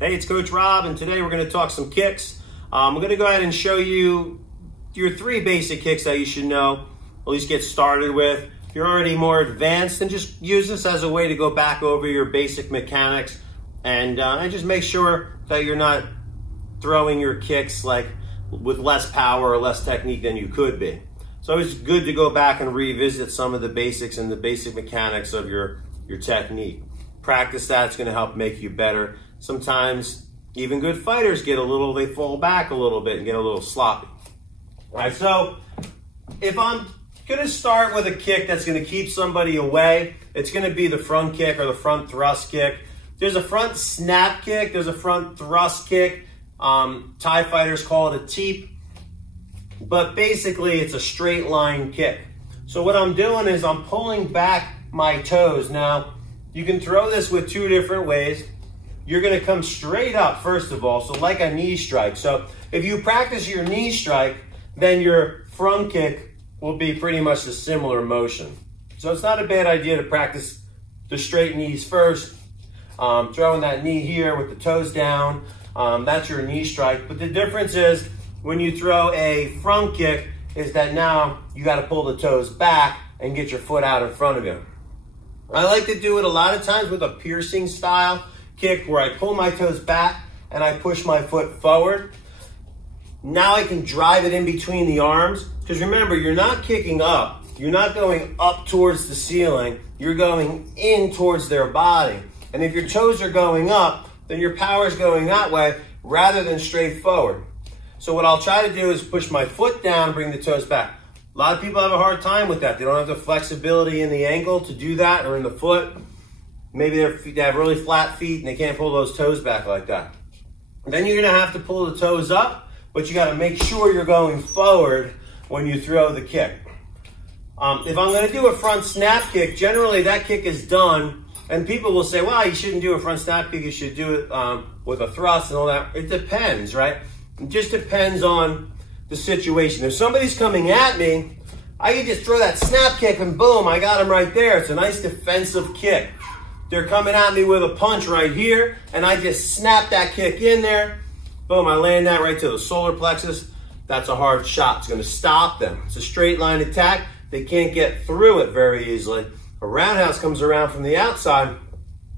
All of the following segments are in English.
Hey, it's Coach Rob, and today we're going to talk some kicks. I'm going to go ahead and show you your 3 basic kicks that you should know, at least get started with. If you're already more advanced, then just use this as a way to go back over your basic mechanics and just make sure that you're not throwing your kicks like with less power or less technique than you could be. So it's good to go back and revisit some of the basics and the basic mechanics of your technique. Practice that, it's going to help make you better. Sometimes even good fighters they fall back a little bit and get a little sloppy. All right, so if I'm going to start with a kick that's going to keep somebody away, it's going to be the front kick or the front thrust kick. There's a front snap kick, there's a front thrust kick. Thai fighters call it a teep, but basically it's a straight line kick. So what I'm doing is I'm pulling back my toes. Now, you can throw this with 2 different ways. You're going to come straight up, first of all, so like a knee strike. So if you practice your knee strike, then your front kick will be pretty much a similar motion. So it's not a bad idea to practice the straight knees first. Throwing that knee here with the toes down, that's your knee strike. But the difference is when you throw a front kick is that now you got to pull the toes back and get your foot out in front of you. I like to do it a lot of times with a piercing style kick where I pull my toes back and I push my foot forward. Now I can drive it in between the arms, because remember, you're not kicking up. You're not going up towards the ceiling. You're going in towards their body. And if your toes are going up, then your power is going that way rather than straight forward. So what I'll try to do is push my foot down, bring the toes back. A lot of people have a hard time with that. They don't have the flexibility in the ankle to do that, or in the foot. Maybe they have really flat feet and they can't pull those toes back like that. Then you're gonna have to pull the toes up, but you gotta make sure you're going forward when you throw the kick. If I'm gonna do a front snap kick, generally that kick is done, and people will say, well, you shouldn't do a front snap kick, you should do it with a thrust and all that. It depends, right? It just depends on the situation. If somebody's coming at me, I can just throw that snap kick and boom, I got him right there. It's a nice defensive kick. They're coming at me with a punch right here, and I just snap that kick in there. Boom, I land that right to the solar plexus. That's a hard shot. It's gonna stop them. It's a straight line attack. They can't get through it very easily. A roundhouse comes around from the outside,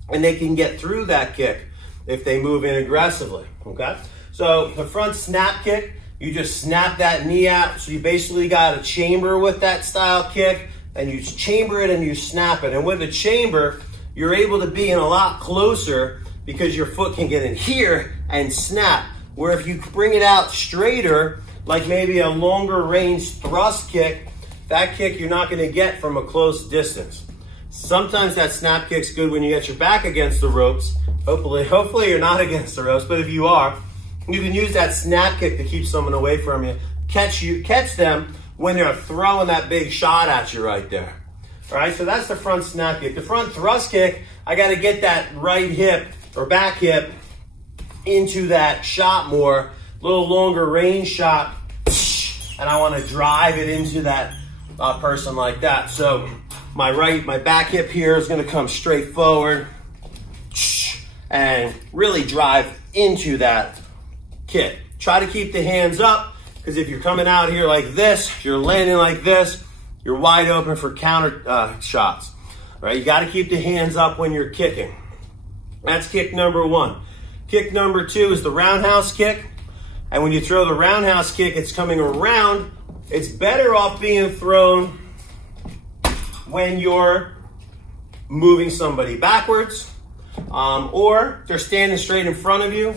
and they can get through that kick if they move in aggressively, okay? So the front snap kick, you just snap that knee out. So you basically got a chamber with that style kick, and you chamber it and you snap it. And with a chamber, you're able to be in a lot closer because your foot can get in here and snap. Where if you bring it out straighter, like maybe a longer range thrust kick, that kick you're not gonna get from a close distance. Sometimes that snap kick's good when you get your back against the ropes. Hopefully you're not against the ropes, but if you are, you can use that snap kick to keep someone away from you. Catch them when they're throwing that big shot at you right there. All right, so that's the front snap kick. The front thrust kick, I got to get that right hip or back hip into that shot more, a little longer range shot, and I want to drive it into that person like that. So my back hip here is going to come straight forward and really drive into that kick. Try to keep the hands up, because if you're coming out here like this, you're landing like this, you're wide open for counter shots, right? You got to keep the hands up when you're kicking. That's kick number 1. Kick number 2 is the roundhouse kick. And when you throw the roundhouse kick, it's coming around. It's better off being thrown when you're moving somebody backwards, or they're standing straight in front of you.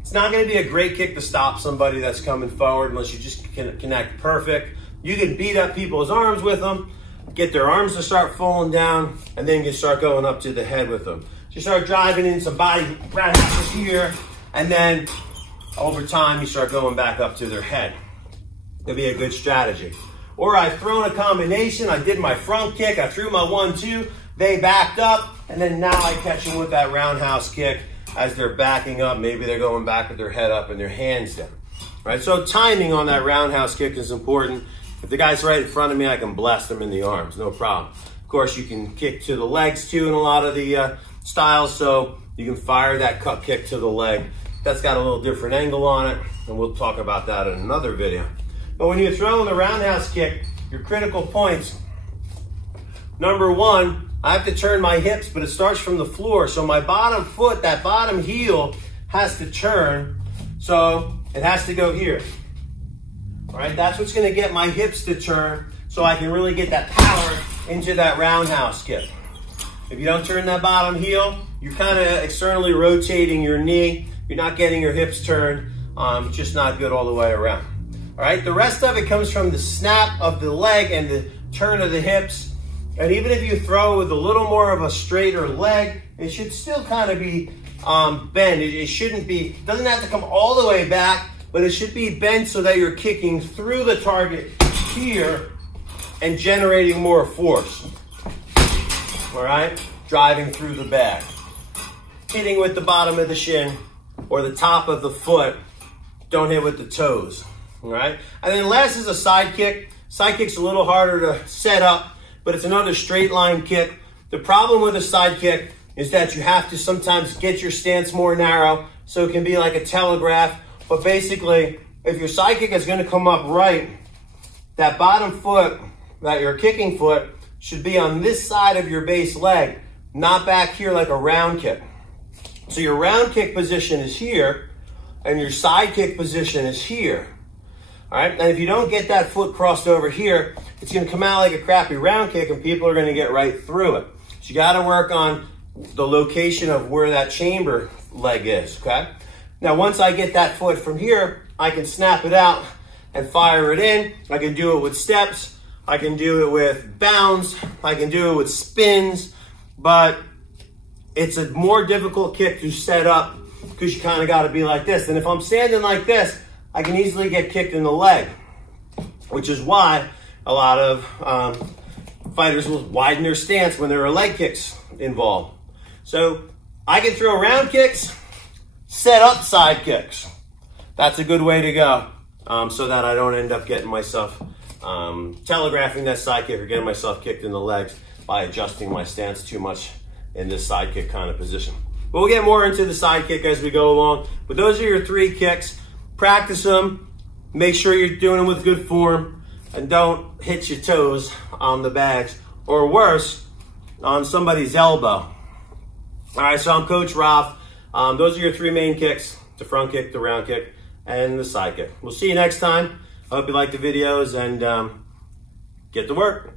It's not going to be a great kick to stop somebody that's coming forward unless you just can connect perfect. You can beat up people's arms with them, get their arms to start falling down, and then you start going up to the head with them. So you start driving in some body right here, and then over time you start going back up to their head. It'll be a good strategy. Or I've thrown a combination. I did my front kick, I threw my 1-2, they backed up, and then now I catch them with that roundhouse kick as they're backing up. Maybe they're going back with their head up and their hands down. Right? So timing on that roundhouse kick is important. If the guy's right in front of me, I can blast him in the arms, no problem. Of course, you can kick to the legs too in a lot of the styles, so you can fire that cut kick to the leg. That's got a little different angle on it, and we'll talk about that in another video. But when you're throwing the roundhouse kick, your critical points, number one, I have to turn my hips, but it starts from the floor. So my bottom foot, that bottom heel has to turn. So it has to go here. All right, that's what's gonna get my hips to turn so I can really get that power into that roundhouse kick. If you don't turn that bottom heel, you're kind of externally rotating your knee. You're not getting your hips turned. Just not good all the way around. All right, the rest of it comes from the snap of the leg and the turn of the hips. And even if you throw with a little more of a straighter leg, it should still kind of be bent. It shouldn't be, it doesn't have to come all the way back, but it should be bent so that you're kicking through the target here and generating more force. All right, driving through the bag. Hitting with the bottom of the shin or the top of the foot. Don't hit with the toes. All right, and then last is a side kick. Side kick's a little harder to set up, but it's another straight line kick. The problem with a side kick is that you have to sometimes get your stance more narrow, so it can be like a telegraph. But basically, if your side kick is gonna come up right, that bottom foot, that your kicking foot, should be on this side of your base leg, not back here like a round kick. So your round kick position is here, and your side kick position is here. All right, and if you don't get that foot crossed over here, it's gonna come out like a crappy round kick and people are gonna get right through it. So you gotta work on the location of where that chamber leg is, okay? Now, once I get that foot from here, I can snap it out and fire it in. I can do it with steps. I can do it with bounds. I can do it with spins, but it's a more difficult kick to set up because you kind of got to be like this. And if I'm standing like this, I can easily get kicked in the leg, which is why a lot of fighters will widen their stance when there are leg kicks involved. So I can throw round kicks, set up side kicks. That's a good way to go so that I don't end up getting myself telegraphing that side kick or getting myself kicked in the legs by adjusting my stance too much in this side kick kind of position. But we'll get more into the side kick as we go along. But those are your 3 kicks. Practice them. Make sure you're doing them with good form and don't hit your toes on the bags or worse, on somebody's elbow. All right, so I'm Coach Ralph. Those are your 3 main kicks: the front kick, the round kick, and the side kick. We'll see you next time. I hope you like the videos and get to work.